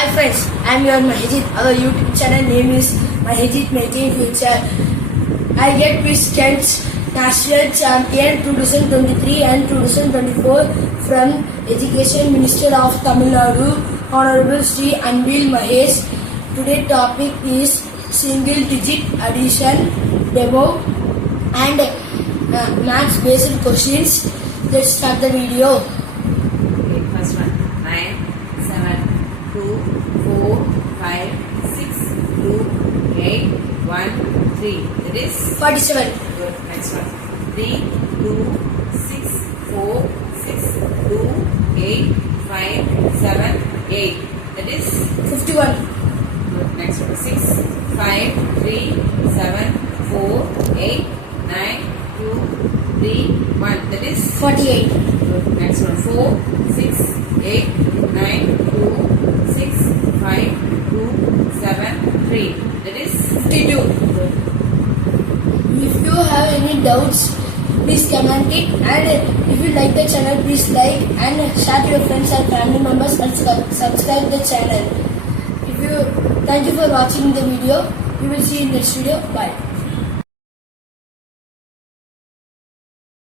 Hi friends, I am your Mahejit. Our YouTube channel name is Mahejit Making Future. I get quiz chance National Champion 2023 and 2024 from Education Minister of Tamil Nadu, Honorable Shri Anbil Mahesh. Today's topic is single digit addition, demo and maths based questions. Let's start the video. Okay, first one. 9, 7, 2, 4, 5, 6, 2, 8, 1, 3. That is 47. good. Next one. 3, 2, 6, 4, 6, 2, 8, 5, 7, 8. That is 51. good. Next one. 6, 5, 3, 7, 4, 8, 9, 2, 3, 1. That is 48. good. Next one. 4, 6, 8, 9, 2, 6, 5, 2, 7, 3. That is 52. good. If you have any doubts, please comment it, and if you like the channel, please like and share to your friends and family members and subscribe the channel. Thank you for watching the video. We will see you in next video. Bye.